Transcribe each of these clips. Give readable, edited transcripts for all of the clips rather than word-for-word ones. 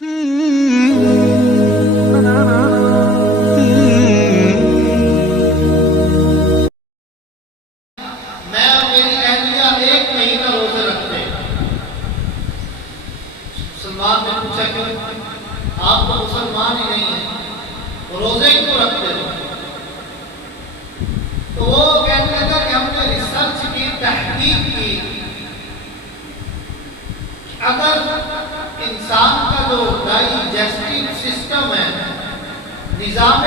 مسلمان نے پوچھا کہ آپ تو مسلمان ہی نہیں ہیں، روزے کیوں رکھتے ہو؟ تو وہ کہنے لگا کہ ہم نے ریسرچ کی، تحقیق کی، اگر انسان کا جو ڈائجسٹو سسٹم ہے، نظام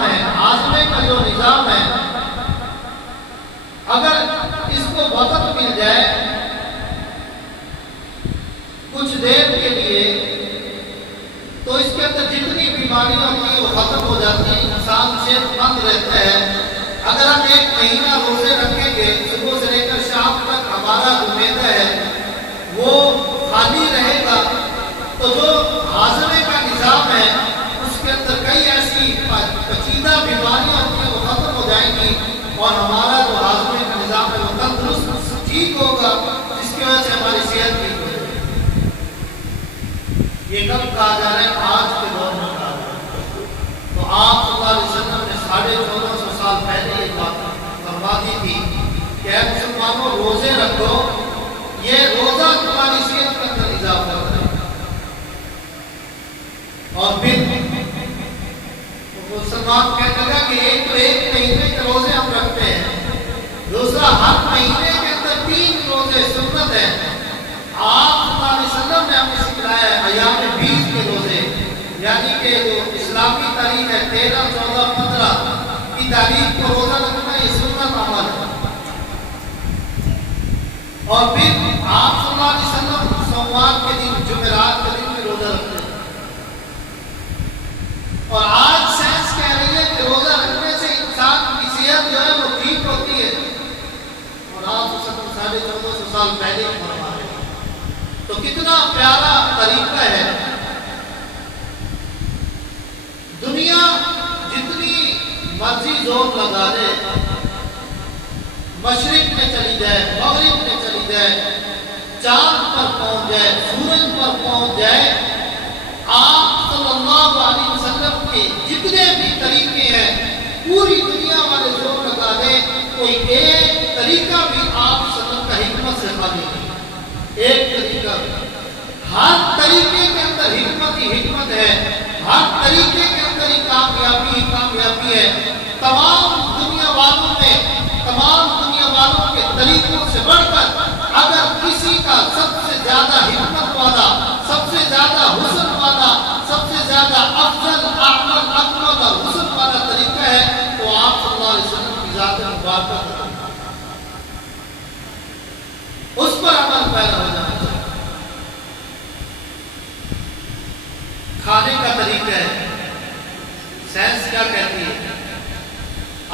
ہے، ہاضمے کا جو نظام ہے، اگر اس کو وقت مل جائے کچھ دیر کے لیے تو اس کے اندر جتنی بیماریاں ہوتی ہیں وہ ختم ہو جاتی ہیں، انسان صحت مند رہتا ہے۔ اگر ہم ایک مہینہ روزے رکھیں گے، صبح سے لے کر شام تک ہمارا جو معدہ ہے وہ خالی رہے گا، تو جو ہاضمے کا نظام ہے اس کے اندر کئی ایسی پیچیدہ بیماریاں ہوتی ہیں وہ ختم ہو جائیں گی، اور ہمارا جو ہاضمے کا نظام ہے وہ تندرست ٹھیک ہوگا، جس کی وجہ سے ہماری صحت ٹھیک ہوگی۔ یہ کب کہا جا رہا ہے؟ آج کے دور میں کہا جا رہا ہے۔ تو آپ صلی اللہ علیہ وسلم نے 1450 سال پہلے یہ بات فرما دی تھی کہ اے مسلمانوں روزے رکھو، یہ روزہ تمہاری صحت کا اندر اضافہ کرے گا۔ اور پھر مسلمان کہنے لگا کہ ایک مہینے کے روزے ہم رکھتے ہیں، دوسرا ہر مہینے کے اندر 3 روزے سنت ہیں۔ آپ صلی اللہ علیہ وسلم نے ہمیں سکھلایا ہے ایام 20 کے روزے، یعنی کہ جو اسلامی تاریخ ہے 13، 14، 15 کی تاریخ کو روزہ رکھنا یہ سنت عمل ہے۔ اور پھر آپ صلی اللہ علیہ وسلم سوموار کے دن، جمعرات کے دن بھی روزہ رکھتے ہیں۔ اور آج سائنس کہہ رہی ہے کہ روزہ رکھنے سے انسان کی صحت جو ہے وہ ٹھیک ہوتی ہے، اور آپ 1450 سال پہلے فرما رہے ہیں۔ تو کتنا پیارا طریقہ ہے۔ دنیا جتنی مرضی زور لگا دے، مشرق میں چلی جائے، مغرب میں چلی جائے، چاند پر پہنچ جائے، سورج پر پہنچ جائے، آپ صلی اللہ علیہ وسلم کے جتنے بھی طریقے ہیں پوری دنیا والے زور لگا دیں، کوئی ایک طریقہ بھی آپ صلی اللہ علیہ وسلم کا حکمت سے خالی نہیں۔ ایک طریقہ بھی، ہر طریقے کے اندر حکمت ہی حکمت ہے، ہر طریقے کے اندر ہی کامیابی ہی کامیابی ہے۔ تمام دنیا والوں کے طریقوں سے بڑھ کر اگر کسی کا سب سے زیادہ حکمت والا، سب سے زیادہ حسن والا، سب سے زیادہ افضل اکمل اور حسن والا طریقہ ہے تو آپ صلی اللہ علیہ وسلم کی ذات مبارکہ ہے، اس پر عمل پیرا ہو جانا چاہیے۔ کھانے کا طریقہ ہے، سائنس کیا کہتی ہے؟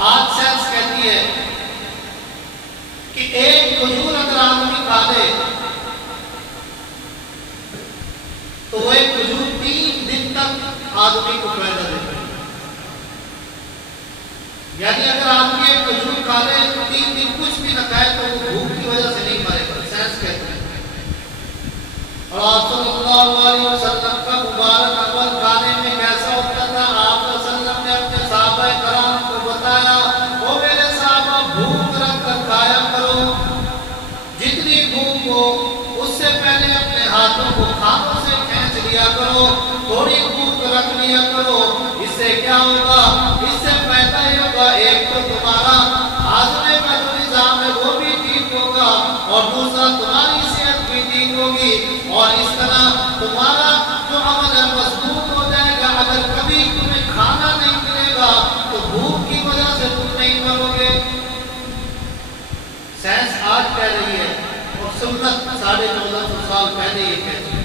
آج سائنس کہتی ہے کہ ایک کھجور اگر آدمی کھا لے تو وہ ایک کھجور 3 دن تک آدمی کو فائدہ دیتا ہے۔ یعنی اگر آدمی ایک کھجور کھا لے 3 دن کچھ بھی نہ کھائے تو وہ بھوک کی وجہ سے نہیں مرے گا، سائنس کہتے ہیں۔ اور آپ صلی اللہ علیہ وسلم کا مبارک عمل کھانے میں کیسا ہوتا تھا؟ آپ صلی اللہ علیہ وسلم نے اپنے صحابہ کرام کو بتایا، وہ میرے صحابہ بھوک رکھ کر کھایا کرو، جتنی بھوک ہو اس سے پہلے اپنے ہاتھوں کو کھانوں سے کھینچ لیا کرو، تھوڑی بھوک رکھ لیا کرو۔ اس سے کیا ہوگا؟ اس سے فائدہ یہ ہوگا، ایک تو تمہارا ہاضمے کا جو نظام ہے وہ بھی ٹھیک ہوگا، اور دوسرا تمہاری صحت بھی ٹھیک ہوگی، اور اس طرح تمہارا جو عمل ہے مضبوط ہو جائے گا۔ اگر کبھی تمہیں کھانا نہیں ملے گا تو بھوک کی وجہ سے تم نہیں مرو گے۔ سائنس آج کہہ رہی ہے اور سنت 1450 سال پہلے یہ کہتی ہے۔